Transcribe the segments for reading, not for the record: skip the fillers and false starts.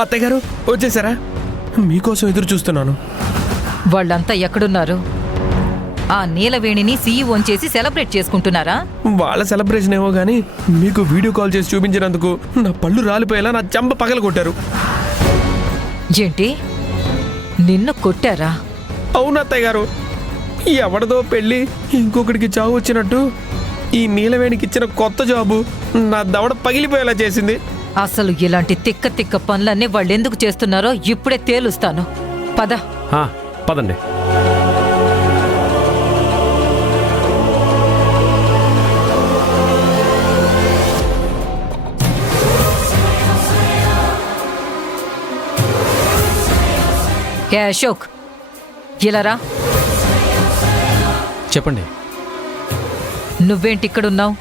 అత్తయ్య గారు వచ్చేసారా? మీకోసం ఎదురు చూస్తున్నాను. వాళ్ళంతా ఎక్కడున్నారు? ఆ నీలవేణిని సీఈఓన్ చేసి సెలబ్రేట్ చేసుకుంటున్నారా? వాళ్ళ సెలబ్రేషన్ ఏమో గానీ మీకు వీడియో కాల్ చేసి చూపించినందుకు నా పళ్ళు రాలిపోయేలా నా చెంప పగల కొట్టారు. ఏంటి, నిన్ను కొట్టారా? అవును అత్తయ్య గారు. ఎవరిదో పెళ్ళి ఇంకొకటికి చావు వచ్చినట్టు ఈ నీలవేణికి ఇచ్చిన కొత్త జాబు నా దవడ పగిలిపోయేలా చేసింది. అసలు ఇలాంటి తిక్క తిక్క పనులన్నీ వాళ్ళెందుకు చేస్తున్నారో ఇప్పుడే తేలుస్తాను. పద. పదండి. ఏ అశోక్, ఇలారా. చెప్పండి. నువ్వేంటిక్కడున్నావు?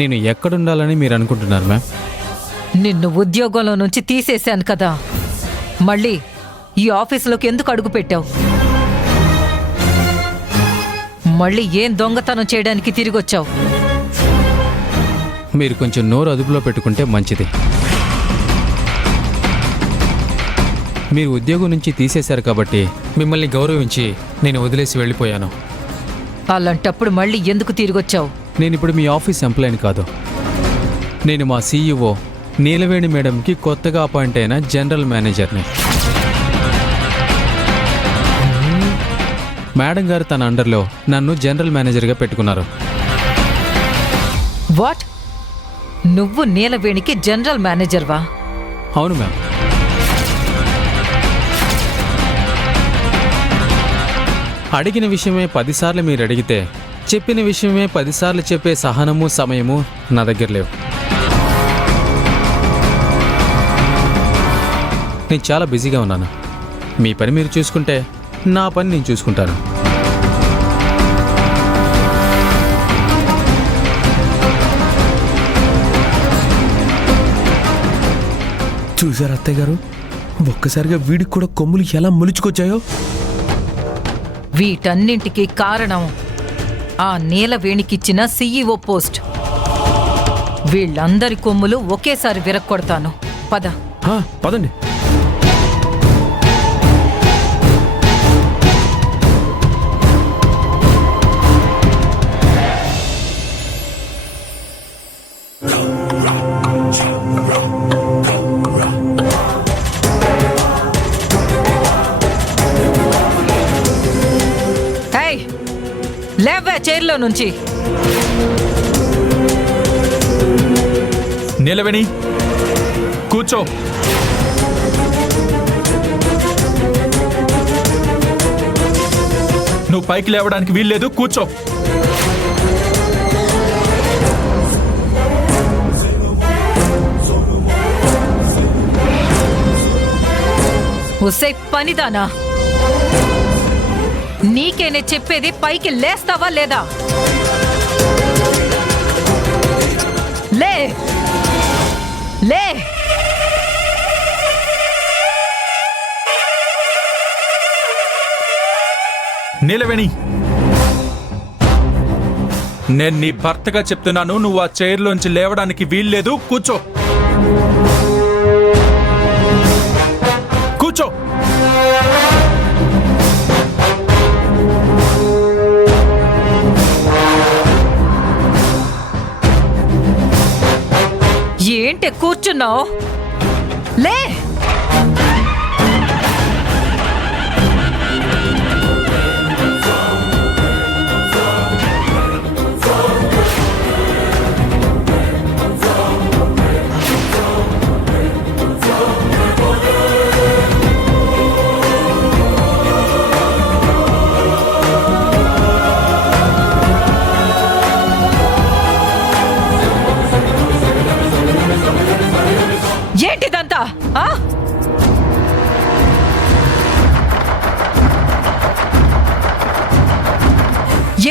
నేను ఎక్కడుండాలని మీరు అనుకుంటున్నారు మ్యామ్? నిన్ను ఉద్యోగంలో నుంచి తీసేశాను కదా, మళ్ళీ ఈ ఆఫీసులోకి ఎందుకు అడుగు పెట్టావు? మళ్ళీ ఏం దొంగతనం చేయడానికి తిరిగొచ్చావు? మీరు కొంచెం నోరు అదుపులో పెట్టుకుంటే మంచిది. మీరు ఉద్యోగం నుంచి తీసేశారు కాబట్టి మిమ్మల్ని గౌరవించి నేను వదిలేసి వెళ్ళిపోయాను. అలాంటప్పుడు మళ్ళీ ఎందుకు తిరిగొచ్చావు? నేను ఇప్పుడు మీ ఆఫీస్ ఎంప్లాయీని కాదు. నేను మా సీఈఓ నీలవేణి మేడంకి కొత్తగా అపాయింట్ అయిన జనరల్ మేనేజర్ని. మేడం గారు తన అండర్లో నన్ను జనరల్ మేనేజర్గా పెట్టుకున్నారు. వాట్? నువ్వు నీలవేణికి జనరల్ మేనేజర్వా? అవును మ్యామ్. అడిగిన విషయమే 10 సార్లు మీరు అడిగితే చెప్పిన విషయమే 10 సార్లు చెప్పే సహనము సమయము నా దగ్గర లేవు. నేను చాలా బిజీగా ఉన్నాను. మీ పని మీరు చూసుకుంటే నా పని నేను చూసుకుంటాను. చూసారు అత్తయ్య గారు, ఒక్కసారిగా వీడికి కూడా కొమ్ములు ఎలా మొలుచుకొచ్చాయో. వీటన్నింటికి కారణం ఆ నీలవేణికిచ్చిన సీఈఓ పోస్ట్. వీళ్ళందరి కొమ్ములు ఒకేసారి విరక్కొడతాను. పద. పదండి. లేవే చైర్లో నుంచి. నీలవేణి, కూర్చో. నువ్వు పైకి లేవడానికి వీల్లేదు, కూర్చో. ఉసే పనిదానా, నీకేనే చెప్పేది, పైకి లేస్తావా లేదా? లే లే. నీలవేణి, నేను నీ భర్తగా చెప్తున్నాను, నువ్వు ఆ చైర్లోంచి లేవడానికి వీల్లేదు, కూర్చో. కూర్చో. ఏంటి కూర్చున్నావు? లే. ఏంటిదంతా?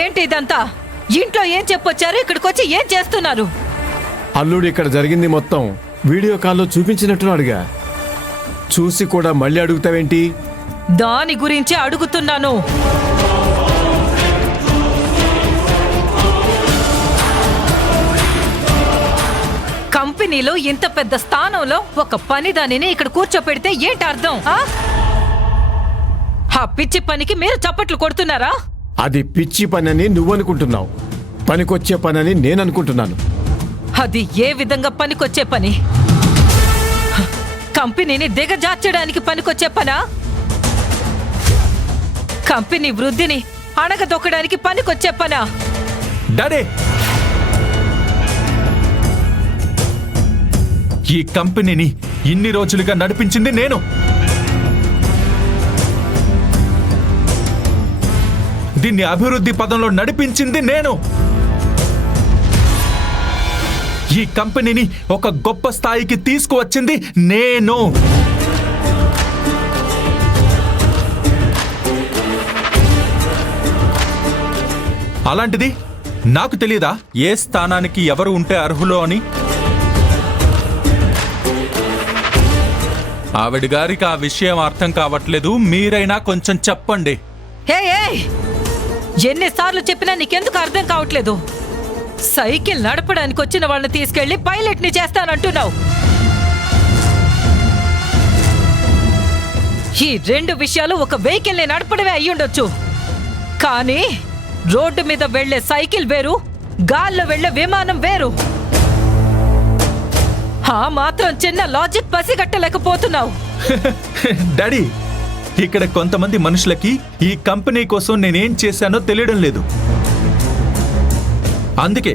ఏంటి ఇదంతా? ఇంట్లో ఏం చెప్పొచ్చారు? ఇక్కడికి వచ్చి ఏం చేస్తున్నారు? అల్లుడు ఇక్కడ జరిగింది మొత్తం వీడియో కాల్లో చూపించినట్టున్నాడుగా. చూసి కూడా మళ్ళీ అడుగుతావేంటి? దాని గురించి అడుగుతున్నాను. కంపెనీలో ఇంత పెద్ద స్థానంలో ఒక పనిదానిని ఇక్కడ కూర్చోపెడితే ఏంటి అర్థం? ఆ పిచ్చి పనికి మీరు చప్పట్లు కొడుతున్నారా? అది పిచ్చి పనని నువ్వనుకుంటున్నావు, పనికొచ్చే పనని నేననుకుంటున్నాను. అది ఏ విధంగా పనికొచ్చే పని? కంపెనీని దిగజార్చడానికి పనికొచ్చే పనా? కంపెనీ వృద్ధిని అణగదొక్కడానికి పనికొచ్చే పనా? డాడీ, ఈ కంపెనీని ఇన్ని రోజులుగా నడిపించింది నేను. దీన్ని అభివృద్ధి పదంలో నడిపించింది నేను. ఈ కంపెనీని ఒక గొప్ప స్థాయికి తీసుకువచ్చింది నేను. అలాంటిది నాకు తెలియదా ఏ స్థానానికి ఎవరు ఉంటే అర్హులో అని? ఆవిడ గారికి ఆ విషయం అర్థం కావట్లేదు. మీరైనా కొంచెం చెప్పండి. ఎన్నిసార్లు చెప్పినా నీకెందుకు అర్థం కావట్లేదు? సైకిల్ నడపడానికి వచ్చిన వాళ్ళని తీసుకెళ్లి పైలట్ ని చేస్తానంటున్నావు. ఈ రెండు విషయాలు ఒక వెహికల్ ని నడపడమే అయ్యుండొచ్చు, కానీ రోడ్డు మీద వెళ్లే సైకిల్ వేరు, గాల్లో వెళ్లే విమానం వేరు. ఆ మాత్రం చిన్న లాజిక్ పసిగట్టలేకపోతున్నావు. డాడీ, ఇక్కడ కొంతమంది మనుషులకి ఈ కంపెనీ కోసం నేనేం చేశానో తెలియడం లేదు. అందుకే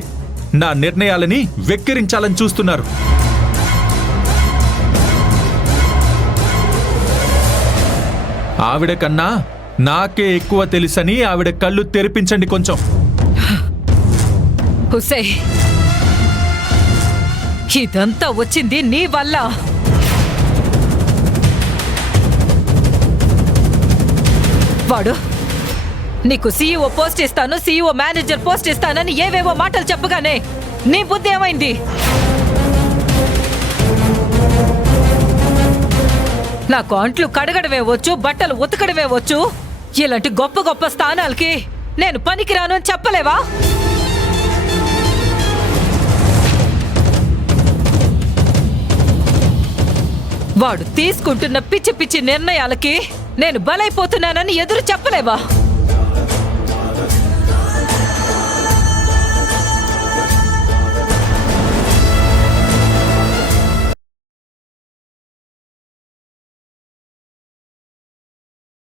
నా నిర్ణయాలని వెక్కిరించాలని చూస్తున్నారు. ఆవిడ కన్నా నాకే ఎక్కువ తెలుసని ఆవిడ కళ్ళు తెరిపించండి కొంచెం. హుసే, ఇదంతా వచ్చింది నీ వల్ల. వాడు నీకు సీఈఓ పోస్ట్ ఇస్తాను, సీఈఓ మేనేజర్ పోస్ట్ ఇస్తానని ఏవేవో మాటలు చెప్పగానే నీ బుద్ధి ఏమైంది? నాకు అంట్లు కడగడమే వచ్చు, బట్టలు ఉతకడమే వచ్చు. ఇలాంటి గొప్ప గొప్ప స్థానాలకి నేను పనికిరాను అని చెప్పలేవా? వాడు తీసుకుంటున్న పిచ్చి పిచ్చి నిర్ణయాలకి నేను బలైపోతున్నానని ఎదురు చెప్పలేవా?